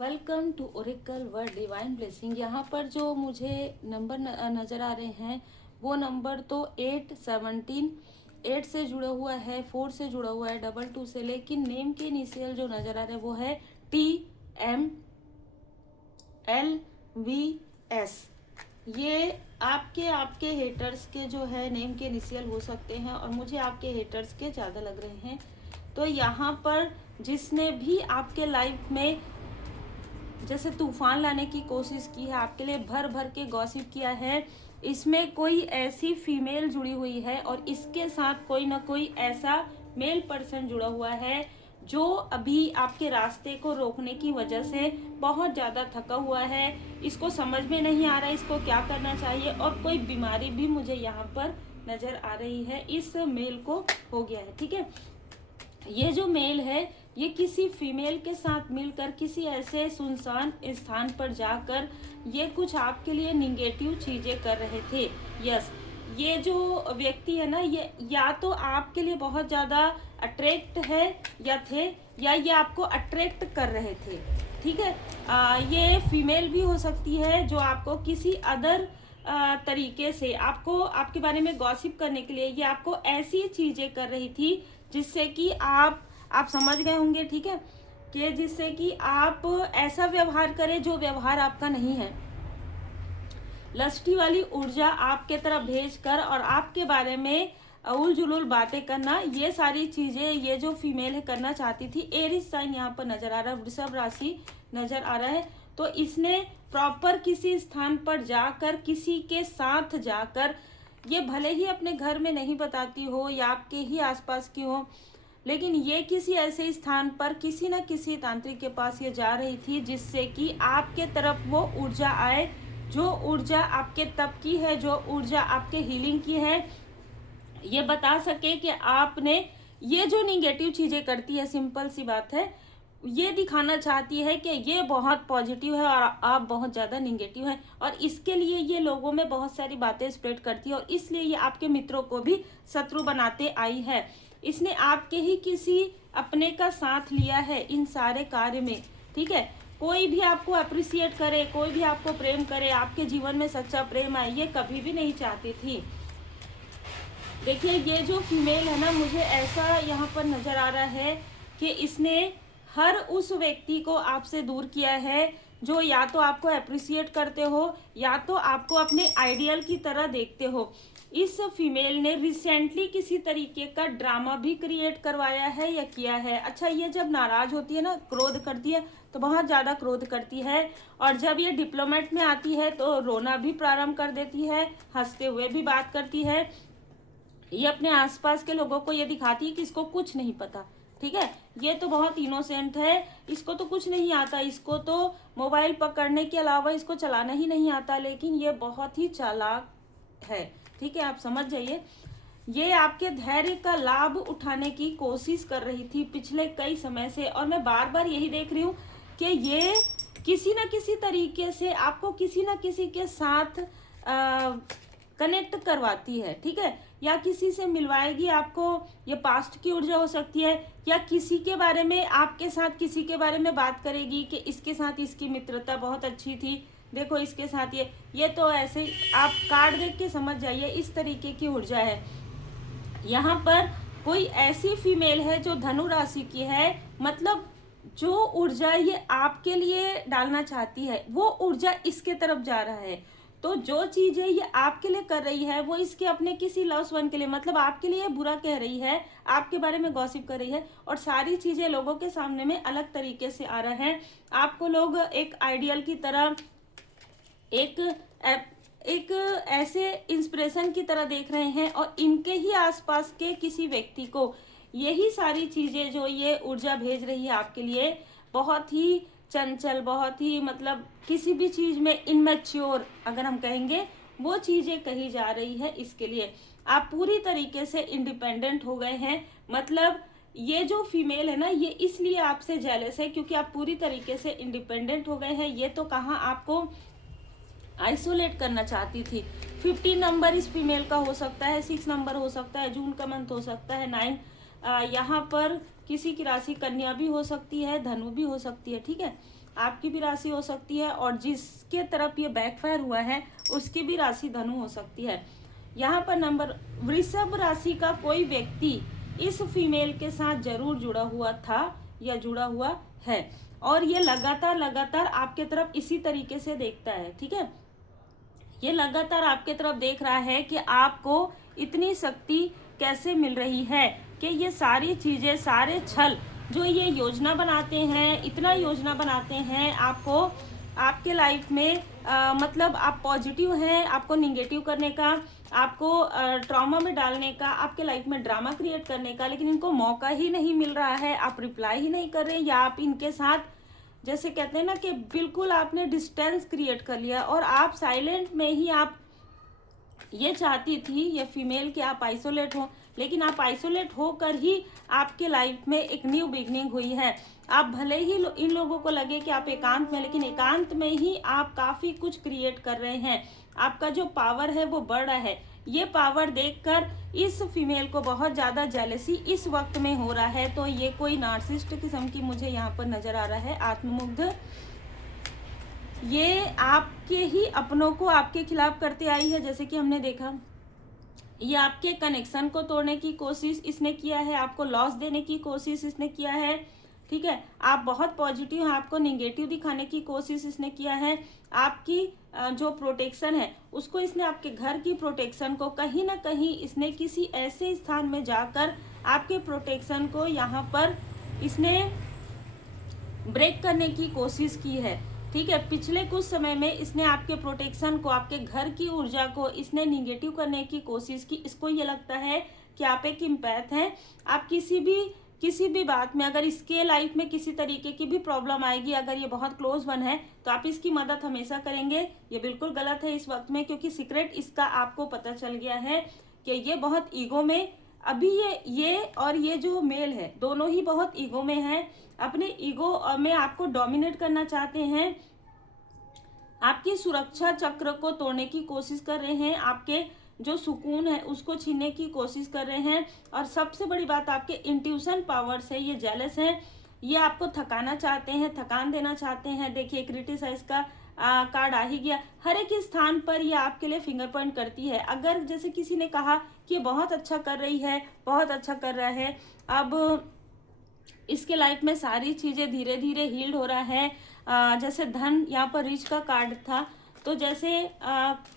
Welcome to oracle word divine blessing. यहाँ पर जो मुझे नंबर नज़र आ रहे हैं वो नंबर तो 8 17 8 से जुड़ा हुआ है, 4 से जुड़ा हुआ है, 22 से, लेकिन नेम के इनिशियल जो नज़र आ रहे हैं वो है TMLVS। ये आपके आपके हेटर्स के जो है नेम के इनिशियल हो सकते हैं और मुझे आपके हेटर्स के ज़्यादा लग रहे हैं। तो यहाँ पर जिसने भी आपके लाइफ में जैसे तूफान लाने की कोशिश की है, आपके लिए भर भर के गॉसिप किया है, इसमें कोई ऐसी फीमेल जुड़ी हुई है और इसके साथ कोई ना कोई ऐसा मेल पर्सन जुड़ा हुआ है जो अभी आपके रास्ते को रोकने की वजह से बहुत ज़्यादा थका हुआ है। इसको समझ में नहीं आ रहा है इसको क्या करना चाहिए, और कोई बीमारी भी मुझे यहाँ पर नज़र आ रही है इस मेल को हो गया है। ठीक है, ये जो मेल है ये किसी फीमेल के साथ मिलकर किसी ऐसे सुनसान स्थान पर जाकर ये कुछ आपके लिए निगेटिव चीजें कर रहे थे। यस, ये जो व्यक्ति है ना, ये या तो आपके लिए बहुत ज्यादा अट्रैक्ट है या थे, या ये आपको अट्रैक्ट कर रहे थे। ठीक है, ये फीमेल भी हो सकती है जो आपको किसी अदर तरीके से आपको आपके बारे में गॉसिप करने के लिए ये आपको ऐसी चीजें कर रही थी जिससे कि आप समझ गए होंगे। ठीक है, कि जिससे कि आप ऐसा व्यवहार करें जो व्यवहार आपका नहीं है। लस्टी वाली ऊर्जा आपके तरफ भेज कर और आपके बारे में उल जुलूल बातें करना, ये सारी चीजें ये जो फीमेल है करना चाहती थी। एरिस साइन यहाँ पर नजर आ रहा है, वृषभ राशि नजर आ रहा है। तो इसने प्रॉपर किसी स्थान पर जाकर किसी के साथ जाकर, ये भले ही अपने घर में नहीं बताती हो या आपके ही आसपास की हो, लेकिन ये किसी ऐसे स्थान पर किसी न किसी तांत्रिक के पास ये जा रही थी जिससे कि आपके तरफ वो ऊर्जा आए, जो ऊर्जा आपके तप की है, जो ऊर्जा आपके हीलिंग की है। ये बता सके कि आपने ये जो निगेटिव चीज़ें करती है, सिंपल सी बात है, ये दिखाना चाहती है कि ये बहुत पॉजिटिव है और आप बहुत ज़्यादा निगेटिव है, और इसके लिए ये लोगों में बहुत सारी बातें स्प्रेड करती है और इसलिए ये आपके मित्रों को भी शत्रु बनाते आई है। इसने आपके ही किसी अपने का साथ लिया है इन सारे कार्य में। ठीक है, कोई भी आपको अप्रिसिएट करे, कोई भी आपको प्रेम करे, आपके जीवन में सच्चा प्रेम आए, ये कभी भी नहीं चाहती थी। देखिए, ये जो फीमेल है ना, मुझे ऐसा यहाँ पर नजर आ रहा है कि इसने हर उस व्यक्ति को आपसे दूर किया है जो या तो आपको अप्रिसिएट करते हो या तो आपको अपने आइडियल की तरह देखते हो। इस फीमेल ने रिसेंटली किसी तरीके का ड्रामा भी क्रिएट करवाया है या किया है। अच्छा, ये जब नाराज होती है ना, क्रोध करती है तो बहुत ज़्यादा क्रोध करती है, और जब ये डिप्लोमेट में आती है तो रोना भी प्रारंभ कर देती है, हंसते हुए भी बात करती है। ये अपने आसपास के लोगों को ये दिखाती है कि इसको कुछ नहीं पता। ठीक है, ये तो बहुत इनोसेंट है, इसको तो कुछ नहीं आता, इसको तो मोबाइल पकड़ने के अलावा इसको चलाना ही नहीं आता, लेकिन ये बहुत ही चालाक है। ठीक है, आप समझ जाइए। ये आपके धैर्य का लाभ उठाने की कोशिश कर रही थी पिछले कई समय से, और मैं बार बार यही देख रही हूँ कि ये किसी न किसी तरीके से आपको किसी न किसी के साथ कनेक्ट करवाती है। ठीक है, या किसी से मिलवाएगी आपको, ये पास्ट की ऊर्जा हो सकती है, या किसी के बारे में आपके साथ किसी के बारे में बात करेगी कि इसके साथ इसकी मित्रता बहुत अच्छी थी, देखो इसके साथ ये तो ऐसे आप कार्ड देख के समझ जाइए, इस तरीके की ऊर्जा है। यहाँ पर कोई ऐसी फीमेल है जो धनु राशि की है, मतलब जो ऊर्जा ये आपके लिए डालना चाहती है वो ऊर्जा इसके तरफ जा रहा है। तो जो चीजें ये आपके लिए कर रही है वो इसके अपने किसी लव्स वन के लिए, मतलब आपके लिए बुरा कह रही है, आपके बारे में गॉसिप कर रही है, और सारी चीजें लोगों के सामने में अलग तरीके से आ रहा है। आपको लोग एक आइडियल की तरह, एक ऐसे इंस्पिरेशन की तरह देख रहे हैं, और इनके ही आसपास के किसी व्यक्ति को यही सारी चीजें जो ये ऊर्जा भेज रही है आपके लिए, बहुत ही चंचल, बहुत ही मतलब किसी भी चीज में इनमेच्योर अगर हम कहेंगे, वो चीजें कही जा रही है। इसके लिए आप पूरी तरीके से इंडिपेंडेंट हो गए हैं। मतलब ये जो फीमेल है ना, ये इसलिए आपसे जेलस है क्योंकि आप पूरी तरीके से इंडिपेंडेंट हो गए हैं। ये तो कहाँ आपको आइसोलेट करना चाहती थी। 15 नंबर इस फीमेल का हो सकता है, 6 नंबर हो सकता है, जून का मंथ हो सकता है, 9। यहाँ पर किसी की राशि कन्या भी हो सकती है, धनु भी हो सकती है। ठीक है, आपकी भी राशि हो सकती है और जिसके तरफ ये बैकफायर हुआ है उसकी भी राशि धनु हो सकती है। यहाँ पर नंबर वृषभ राशि का कोई व्यक्ति इस फीमेल के साथ जरूर जुड़ा हुआ था या जुड़ा हुआ है और ये लगातार आपके तरफ इसी तरीके से देखता है। ठीक है, ये लगातार आपके तरफ देख रहा है कि आपको इतनी शक्ति कैसे मिल रही है कि ये सारी चीजें, सारे छल जो ये योजना बनाते हैं, इतना योजना बनाते हैं आपको आपके लाइफ में मतलब आप पॉजिटिव हैं, आपको निगेटिव करने का, आपको ट्रॉमा में डालने का, आपके लाइफ में ड्रामा क्रिएट करने का, लेकिन इनको मौका ही नहीं मिल रहा है। आप रिप्लाई ही नहीं कर रहे या आप इनके साथ जैसे कहते हैं ना कि बिल्कुल आपने डिस्टेंस क्रिएट कर लिया और आप साइलेंट में ही आप ये चाहती थी ये फीमेल कि आप आइसोलेट हो, लेकिन आप आइसोलेट होकर ही आपके लाइफ में एक न्यू बिगनिंग हुई है। आप भले ही इन लोगों को लगे कि आप एकांत में, लेकिन एकांत में ही आप काफी कुछ क्रिएट कर रहे हैं। आपका जो पावर है वो बढ़ रहा है। ये पावर देखकर इस फीमेल को बहुत ज्यादा जेलसी इस वक्त में हो रहा है। तो ये कोई नार्सिसिस्ट किस्म की मुझे यहाँ पर नजर आ रहा है, आत्ममुग्ध। ये आपके ही अपनों को आपके खिलाफ करते आई है। जैसे कि हमने देखा, ये आपके कनेक्शन को तोड़ने की कोशिश इसने किया है, आपको लॉस देने की कोशिश इसने किया है। ठीक है, आप बहुत पॉजिटिव हैं, आपको निगेटिव दिखाने की कोशिश इसने किया है। आपकी जो प्रोटेक्शन है उसको इसने, आपके घर की प्रोटेक्शन को कहीं ना कहीं इसने किसी ऐसे स्थान में जाकर आपके प्रोटेक्शन को यहाँ पर इसने ब्रेक करने की कोशिश की है। ठीक है, पिछले कुछ समय में इसने आपके प्रोटेक्शन को, आपके घर की ऊर्जा को इसने निगेटिव करने की कोशिश की। इसको ये लगता है कि आप एक इम्पैथ हैं। आप किसी भी बात में, अगर इसके लाइफ में किसी तरीके की भी प्रॉब्लम आएगी, अगर ये बहुत क्लोज वन है तो आप इसकी मदद हमेशा करेंगे। ये बिल्कुल गलत है इस वक्त में, क्योंकि सीक्रेट इसका आपको पता चल गया है कि ये बहुत ईगो में, अभी ये और ये जो मेल है दोनों ही बहुत ईगो में है। अपने ईगो में आपको डोमिनेट करना चाहते हैं, आपकी सुरक्षा चक्र को तोड़ने की कोशिश कर रहे हैं, आपके जो सुकून है उसको छीनने की कोशिश कर रहे हैं। और सबसे बड़ी बात, आपके इंट्यूशन पावर से ये जेलस हैं। ये आपको थकाना चाहते हैं, थकान देना चाहते हैं। देखिए, क्रिटिसाइज का कार्ड आ ही गया। हर एक स्थान पर ये आपके लिए फिंगर पॉइंट करती है। अगर जैसे किसी ने कहा कि बहुत अच्छा कर रही है, बहुत अच्छा कर रहा है, अब इसके लाइफ में सारी चीजें धीरे धीरे हील्ड हो रहा है। जैसे धन, यहाँ पर रिच का कार्ड था, तो जैसे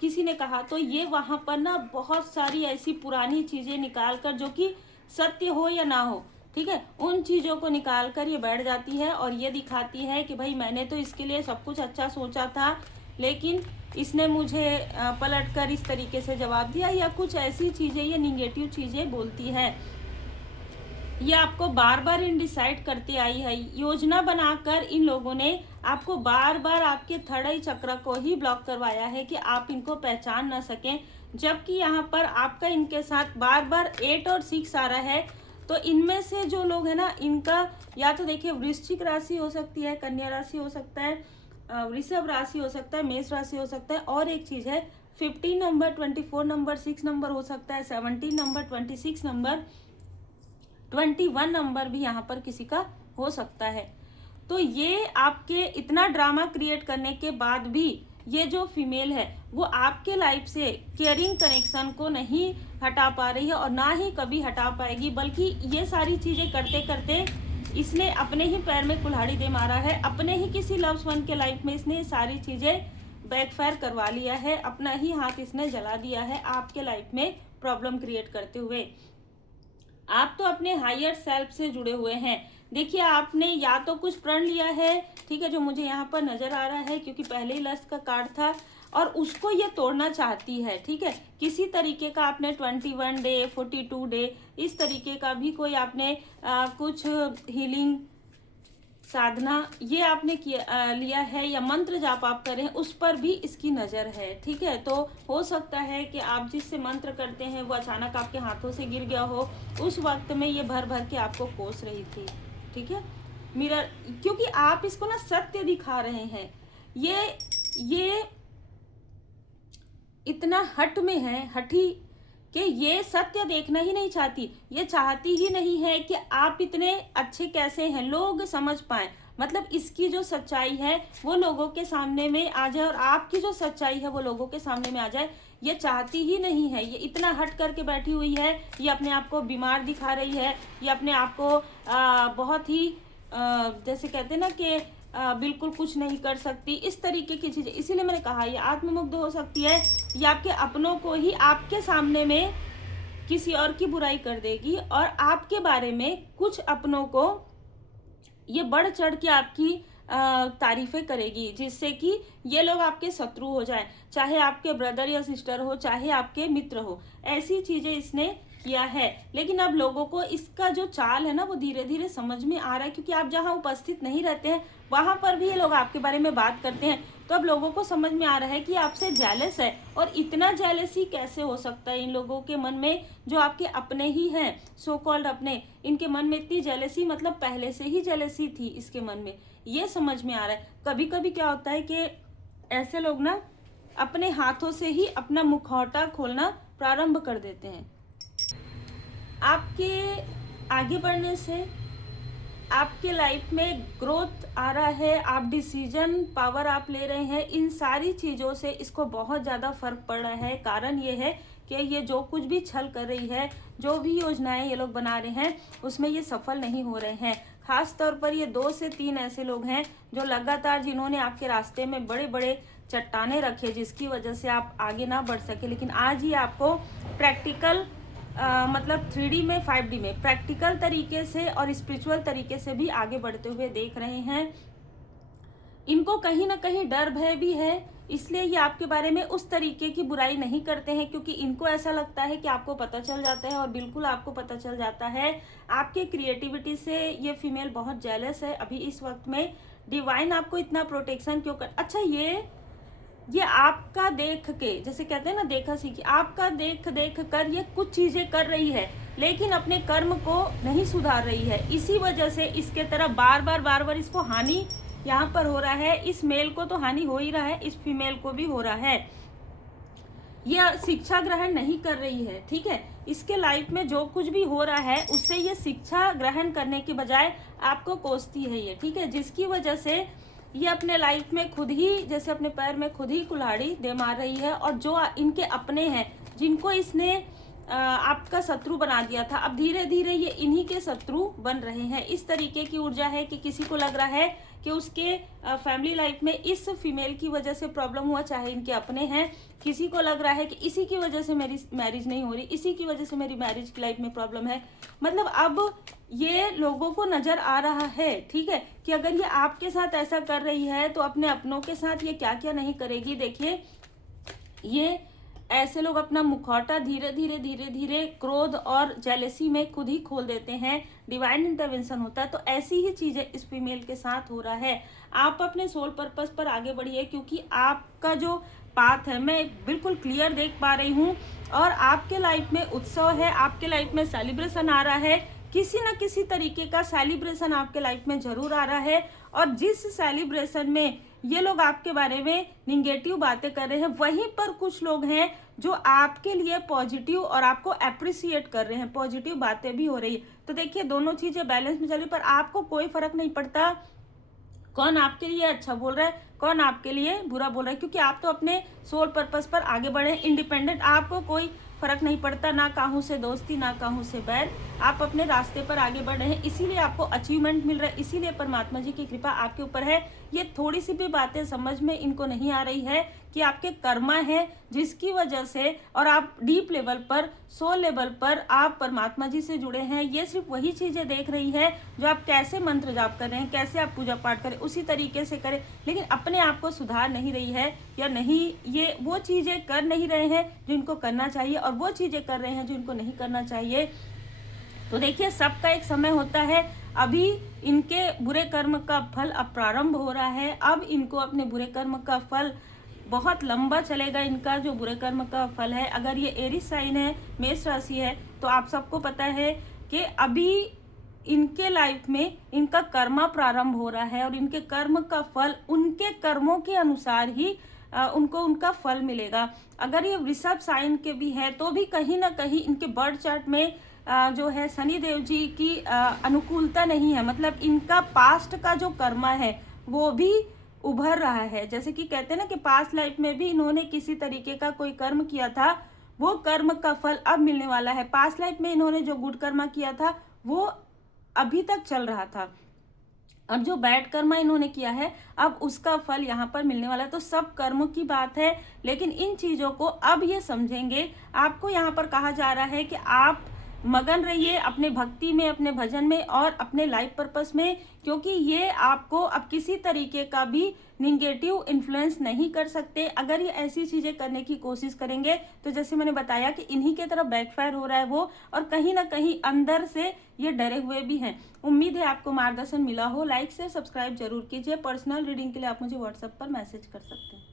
किसी ने कहा, तो ये वहां पर ना बहुत सारी ऐसी पुरानी चीजें निकाल कर, जो कि सत्य हो या ना हो, ठीक है, उन चीजों को निकाल कर ये बैठ जाती है और ये दिखाती है कि भाई मैंने तो इसके लिए सब कुछ अच्छा सोचा था, लेकिन इसने मुझे पलट कर इस तरीके से जवाब दिया, या कुछ ऐसी चीजें, ये निगेटिव चीजें बोलती है। ये आपको बार बार इनडिसाइड करते आई है। योजना बनाकर इन लोगों ने आपको बार बार आपके थर्ड आई चक्र को ही ब्लॉक करवाया है कि आप इनको पहचान ना सकें। जबकि यहाँ पर आपका इनके साथ बार बार 8 और 6 आ रहा है। तो इनमें से जो लोग हैं ना, इनका या तो देखिए वृश्चिक राशि हो सकती है, कन्या राशि हो सकता है, वृषभ राशि हो सकता है, मेष राशि हो सकता है, और एक चीज है 15 नंबर, 24 नंबर, 6 नंबर हो सकता है, 17 नंबर, 26 नंबर, 21 नंबर भी यहाँ पर किसी का हो सकता है। तो ये आपके इतना ड्रामा क्रिएट करने के बाद भी ये जो फीमेल है वो आपके लाइफ से केयरिंग कनेक्शन को नहीं हटा पा रही है और ना ही कभी हटा पाएगी, बल्कि ये सारी चीजें करते करते इसने अपने ही पैर में कुल्हाड़ी दे मारा है। अपने ही किसी लव्स वन के लाइफ में इसने सारी चीजें बैकफायर करवा लिया है, अपना ही हाथ इसने जला दिया है आपके लाइफ में प्रॉब्लम क्रिएट करते हुए। आप तो अपने हायर सेल्फ से जुड़े हुए हैं। देखिए, आपने या तो कुछ प्रण लिया है, ठीक है, जो मुझे यहाँ पर नजर आ रहा है, क्योंकि पहले ही लस्ट का कार्ड था, और उसको ये तोड़ना चाहती है। ठीक है, किसी तरीके का आपने 21 डे, 42 डे, इस तरीके का भी कोई आपने कुछ हीलिंग साधना ये आपने लिया है, या मंत्र जाप आप करें, उस पर भी इसकी नजर है। ठीक है, तो हो सकता है कि आप जिससे मंत्र करते हैं वो अचानक आपके हाथों से गिर गया हो, उस वक्त में ये भर भर के आपको कोस रही थी। ठीक है, मिरर, क्योंकि आप इसको ना सत्य दिखा रहे हैं। ये इतना हट में है, हठी, कि ये सत्य देखना ही नहीं चाहती। ये चाहती ही नहीं है कि आप इतने अच्छे कैसे हैं, लोग समझ पाए, मतलब इसकी जो सच्चाई है वो लोगों के सामने में आ जाए और आपकी जो सच्चाई है वो लोगों के सामने में आ जाए, ये चाहती ही नहीं है। ये इतना हट करके बैठी हुई है, ये अपने आप को बीमार दिखा रही है, ये अपने आप को बहुत ही जैसे कहते हैं ना कि बिल्कुल कुछ नहीं कर सकती, इस तरीके की चीज़ें। इसीलिए मैंने कहा ये आत्ममुग्ध हो सकती है, ये आपके अपनों को ही आपके सामने में किसी और की बुराई कर देगी और आपके बारे में कुछ अपनों को ये बढ़ चढ़ के आपकी तारीफें करेगी, जिससे कि ये लोग आपके शत्रु हो जाए, चाहे आपके ब्रदर या सिस्टर हो, चाहे आपके मित्र हो। ऐसी चीजें इसने किया है। लेकिन अब लोगों को इसका जो चाल है ना वो धीरे धीरे समझ में आ रहा है, क्योंकि आप जहाँ उपस्थित नहीं रहते हैं वहां पर भी ये लोग आपके बारे में बात करते हैं। तो अब लोगों को समझ में आ रहा है कि आपसे जेलस है। और इतना जेलसी कैसे हो सकता है इन लोगों के मन में, जो आपके अपने ही हैं, सो कॉल्ड अपने, इनके मन में इतनी जेलसी, मतलब पहले से ही जेलसी थी इसके मन में, ये समझ में आ रहा है। कभी कभी क्या होता है कि ऐसे लोग ना अपने हाथों से ही अपना मुखौटा खोलना प्रारंभ कर देते हैं। आपके आगे बढ़ने से आपके लाइफ में ग्रोथ आ रहा है, आप डिसीजन पावर आप ले रहे हैं, इन सारी चीज़ों से इसको बहुत ज़्यादा फर्क पड़ रहा है। कारण ये है कि ये जो कुछ भी छल कर रही है, जो भी योजनाएं ये लोग बना रहे हैं, उसमें ये सफल नहीं हो रहे हैं। खास तौर पर ये 2 से 3 ऐसे लोग हैं जो लगातार, जिन्होंने आपके रास्ते में बड़े बड़े चट्टाने रखे, जिसकी वजह से आप आगे ना बढ़ सके। लेकिन आज ही आपको प्रैक्टिकल मतलब 3D में 5D में प्रैक्टिकल तरीके से और स्पिरिचुअल तरीके से भी आगे बढ़ते हुए देख रहे हैं। इनको कहीं ना कहीं डर भय भी है, इसलिए ये आपके बारे में उस तरीके की बुराई नहीं करते हैं, क्योंकि इनको ऐसा लगता है कि आपको पता चल जाता है। और बिल्कुल आपको पता चल जाता है। आपके क्रिएटिविटी से ये फीमेल बहुत जेलस है अभी इस वक्त में। डिवाइन आपको इतना प्रोटेक्शन क्यों कर, अच्छा ये आपका देख के, जैसे कहते हैं ना देखा सीखी, आपका देख देख कर ये कुछ चीजें कर रही है, लेकिन अपने कर्म को नहीं सुधार रही है। इसी वजह से इसके तरफ बार बार इसको हानि यहाँ पर हो रहा है। इस मेल को तो हानि हो ही रहा है, इस फीमेल को भी हो रहा है। यह शिक्षा ग्रहण नहीं कर रही है, ठीक है। इसके लाइफ में जो कुछ भी हो रहा है उससे ये शिक्षा ग्रहण करने के बजाय आपको कोसती है ये, ठीक है। जिसकी वजह से ये अपने लाइफ में खुद ही, जैसे अपने पैर में खुद ही कुल्हाड़ी दे मार रही है। और जो इनके अपने हैं, जिनको इसने आपका शत्रु बना दिया था, अब धीरे धीरे ये इन्हीं के शत्रु बन रहे हैं। इस तरीके की ऊर्जा है कि किसी को लग रहा है कि उसके फैमिली लाइफ में इस फीमेल की वजह से प्रॉब्लम हुआ, चाहे इनके अपने हैं। किसी को लग रहा है कि इसी की वजह से मेरी मैरिज नहीं हो रही, इसी की वजह से मेरी मैरिज की लाइफ में प्रॉब्लम है। मतलब अब ये लोगों को नजर आ रहा है, ठीक है, कि अगर ये आपके साथ ऐसा कर रही है तो अपने अपनों के साथ ये क्या क्या नहीं करेगी। देखिए, ये ऐसे लोग अपना मुखौटा धीरे धीरे क्रोध और जेलेसी में खुद ही खोल देते हैं। डिवाइन इंटरवेंशन होता है। तो ऐसी ही चीजें इस फीमेल के साथ हो रहा है। आप अपने सोल पर्पस पर आगे बढ़िए, क्योंकि आपका जो पाथ है मैं बिल्कुल क्लियर देख पा रही हूँ। और आपके लाइफ में उत्सव है, आपके लाइफ में सेलिब्रेशन आ रहा है, किसी न किसी तरीके का सेलिब्रेशन आपके लाइफ में जरूर आ रहा है। और जिस सेलिब्रेशन में ये लोग आपके बारे में निगेटिव बातें कर रहे हैं, वहीं पर कुछ लोग हैं जो आपके लिए पॉजिटिव और आपको अप्रिसिएट कर रहे हैं, पॉजिटिव बातें भी हो रही है। तो देखिए, दोनों चीजें बैलेंस में चल रही, पर आपको कोई फर्क नहीं पड़ता कौन आपके लिए अच्छा बोल रहा है, कौन आपके लिए बुरा बोल रहा है, क्योंकि आप तो अपने सोल पर्पस पर आगे बढ़े, इंडिपेंडेंट। आपको कोई फर्क नहीं पड़ता, ना काहू से दोस्ती, ना काहू से बैर। आप अपने रास्ते पर आगे बढ़ रहे हैं, इसीलिए आपको अचीवमेंट मिल रहा है, इसीलिए परमात्मा जी की कृपा आपके ऊपर है। ये थोड़ी सी भी बातें समझ में इनको नहीं आ रही है कि आपके कर्मा है, जिसकी वजह से, और आप डीप लेवल पर, सोल लेवल पर आप परमात्मा जी से जुड़े हैं। ये सिर्फ वही चीजें देख रही है जो आप कैसे मंत्र जाप कर रहे हैं, कैसे आप पूजा पाठ करें, उसी तरीके से करें, लेकिन अपने आप को सुधार नहीं रही है, या नहीं, ये वो चीजें कर नहीं रहे हैं जो इनको करना चाहिए, और वो चीजें कर रहे हैं जो इनको नहीं करना चाहिए। तो देखिए, सबका एक समय होता है। अभी इनके बुरे कर्म का फल अब प्रारंभ हो रहा है। अब इनको अपने बुरे कर्म का फल बहुत लंबा चलेगा। इनका जो बुरे कर्म का फल है, अगर ये एरीज साइन है, मेष राशि है, तो आप सबको पता है कि अभी इनके लाइफ में इनका कर्मा प्रारंभ हो रहा है, और इनके कर्म का फल उनके कर्मों के अनुसार ही उनको उनका फल मिलेगा। अगर ये वृषभ साइन के भी है तो भी कहीं ना कहीं इनके बर्थ चार्ट में जो है शनि देव जी की अनुकूलता नहीं है, मतलब इनका पास्ट का जो कर्मा है वो भी उभर रहा है। जैसे कि कहते हैं ना कि पास्ट लाइफ में भी इन्होंने किसी तरीके का कोई कर्म किया था, वो कर्म का फल अब मिलने वाला है। पास्ट लाइफ में इन्होंने जो गुड कर्मा किया था वो अभी तक चल रहा था, अब जो बैड कर्मा इन्होंने किया है अब उसका फल यहाँ पर मिलने वाला है। तो सब कर्मों की बात है, लेकिन इन चीज़ों को अब ये समझेंगे। आपको यहाँ पर कहा जा रहा है कि आप मगन रहिए अपने भक्ति में, अपने भजन में और अपने लाइफ पर्पस में, क्योंकि ये आपको अब किसी तरीके का भी निगेटिव इन्फ्लुएंस नहीं कर सकते। अगर ये ऐसी चीज़ें करने की कोशिश करेंगे तो जैसे मैंने बताया कि इन्हीं के तरफ बैकफायर हो रहा है वो, और कहीं ना कहीं अंदर से ये डरे हुए भी हैं। उम्मीद है आपको मार्गदर्शन मिला हो। लाइक शेयर सब्सक्राइब जरूर कीजिए। पर्सनल रीडिंग के लिए आप मुझे व्हाट्सएप पर मैसेज कर सकते हैं।